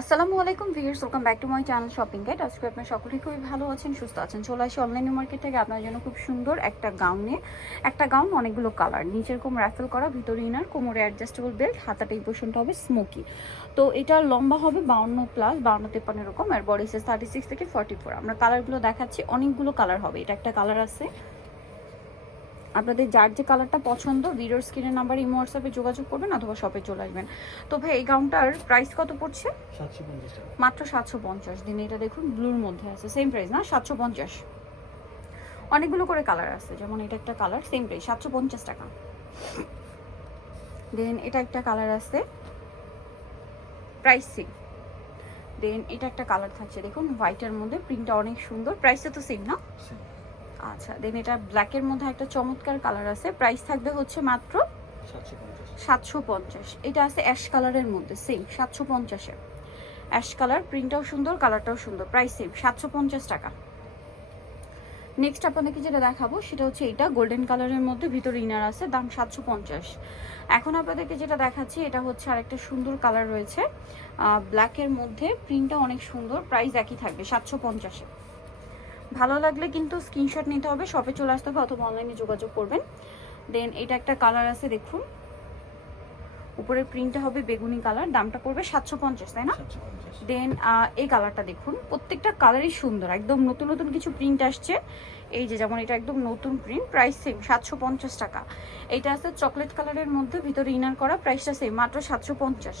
আসসালামু আলাইকুম viewers, welcome back to my channel shopping guide. আজকে আপনারা সকলেই খুবই ভালো আছেন, সুস্থ আছেন। চলে আসি অনলাইন মার্কেট থেকে আপনার জন্য খুব সুন্দর একটা গাউন অনেকগুলো কালার, নিচের কোমর র্যাফেল করা, ভিতরে ইনার, কোমরে অ্যাডজাস্টেবল বেল্ট, হাতাটা এই পোর্শনটা হবে স্মোকি। তো এটার লম্বা হবে 52+52-53 এরকম, আর বডি সাইজ 36 থেকে 44। আমরা কালারগুলো দেখাচ্ছি, অনেকগুলো কালার হবে। এটা একটা কালার আছে, আপনাদের যার যে কালারটা পছন্দ ভিডিওর স্ক্রিনের নাম্বার ইমো হোয়াটসঅ্যাপে যোগাযোগ করবেন অথবা শপে চলে আসবেন। তো ভাই এই গাউনটার প্রাইস কত পড়ছে? 750 টাকা মাত্র 750 দিন। এটা দেখুন ব্লুর মধ্যে আছে, সেম প্রাইস না? 750। অনেকগুলো করে কালার আছে, যেমন এটা একটা কালার, সেম প্রাইস 750 টাকা। দেন এটা একটা কালার আছে, প্রাইস সেম। দেন এটা একটা কালার থাকছে, দেখুন হোয়াইটের মধ্যে, প্রিন্টটা অনেক সুন্দর, প্রাইসটা তো সেম না? আচ্ছা, দেন এটা ব্ল্যাকের মধ্যে একটা চমৎকার কালার আছে, প্রাইস থাকবে হচ্ছে মাত্র 750। এটা আছে অ্যাশ কালারের মধ্যে, সেম 750-এ। অ্যাশ কালার, প্রিন্টটাও সুন্দর, কালারটাও সুন্দর, প্রাইস সেম 750 টাকা। নেক্সট আপনাদেরকে যেটা দেখাবো সেটা হচ্ছে এটা গোল্ডেন কালারের মধ্যে, ভিতরে ইনার আছে, দাম 750। এখন আপনাদেরকে যেটা দেখাচ্ছি এটা হচ্ছে আরেকটা সুন্দর কালার রয়েছে ব্ল্যাকের মধ্যে, প্রিন্টটা অনেক সুন্দর, প্রাইস একই থাকবে 750-এ। ভালো লাগলে কিন্তু স্ক্রিনশট নিতে হবে, শপে চলে আসতে হবে অথবা অনলাইনে যোগাযোগ করবেন। দেন এটা একটা কালার আছে, দেখুন উপরের প্রিন্টটা হবে বেগুনি কালার, দামটা পড়বে 750, তাই না? দেন এই কালারটা দেখুন, প্রত্যেকটা কালারই সুন্দর, একদম নতুন নতুন কিছু প্রিন্ট আসছে। এই যে যেমন এটা একদম নতুন প্রিন্ট, প্রাইস সেম 750 টাকা। এইটা আছে চকলেট কালারের মধ্যে, ভিতরে ইনার করা, প্রাইসটা সেম মাত্র 750।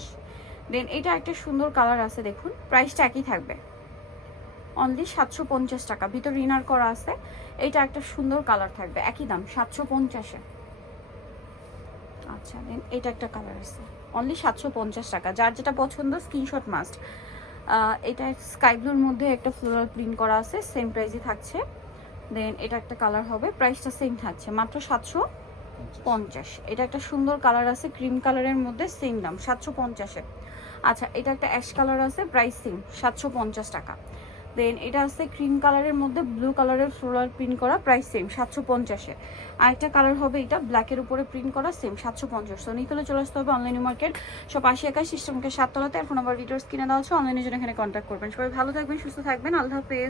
দেন এটা একটা সুন্দর কালার আছে, দেখুন প্রাইসটা একই থাকবে, অনলি 750 টাকা, ভিতরে ইনার করা আছে। এইটা একটা সুন্দর কালার থাকবে, একই দাম 750-এ। আচ্ছা, দেন এটা একটা কালার আছে, অনলি 750 টাকা। যার যেটা পছন্দ স্ক্রিনশট মাস্ট। এটা স্কাই ব্লুর মধ্যে একটা ফ্লোরাল প্রিন্ট করা আছে, সেম প্রাইসই থাকছে। দেন এটা একটা কালার হবে, প্রাইসটা সেম থাকছে মাত্র 750। এটা একটা সুন্দর কালার আছে ক্রিম কালারের মধ্যে, সেম দাম 750-এ। আচ্ছা, এটা একটা অ্যাশ কালার আছে, প্রাইস সেম 750 টাকা। দেন এটা আছে ক্রিম কালারের মধ্যে ব্লু কালারের ফ্লোরাল প্রিন্ট করা, প্রাইস সেম 750-এ। আরেকটা কালার হবে এটা ব্ল্যাকের উপরে প্রিন্ট করা, সেম 750। তো নিতে হলে চলে আসতে হবে অনলাইন মার্কেট, সব 80-21 সিস্টেমকে 7 তলাতে। এখন আবার ভিডিওস কিনে দেওয়া হচ্ছে, অনলাইনের জন্য এখানে কন্ট্যাক্ট করবেন। সবাই ভালো থাকবেন, সুস্থ থাকবেন, আল্লাহ হাফেজ।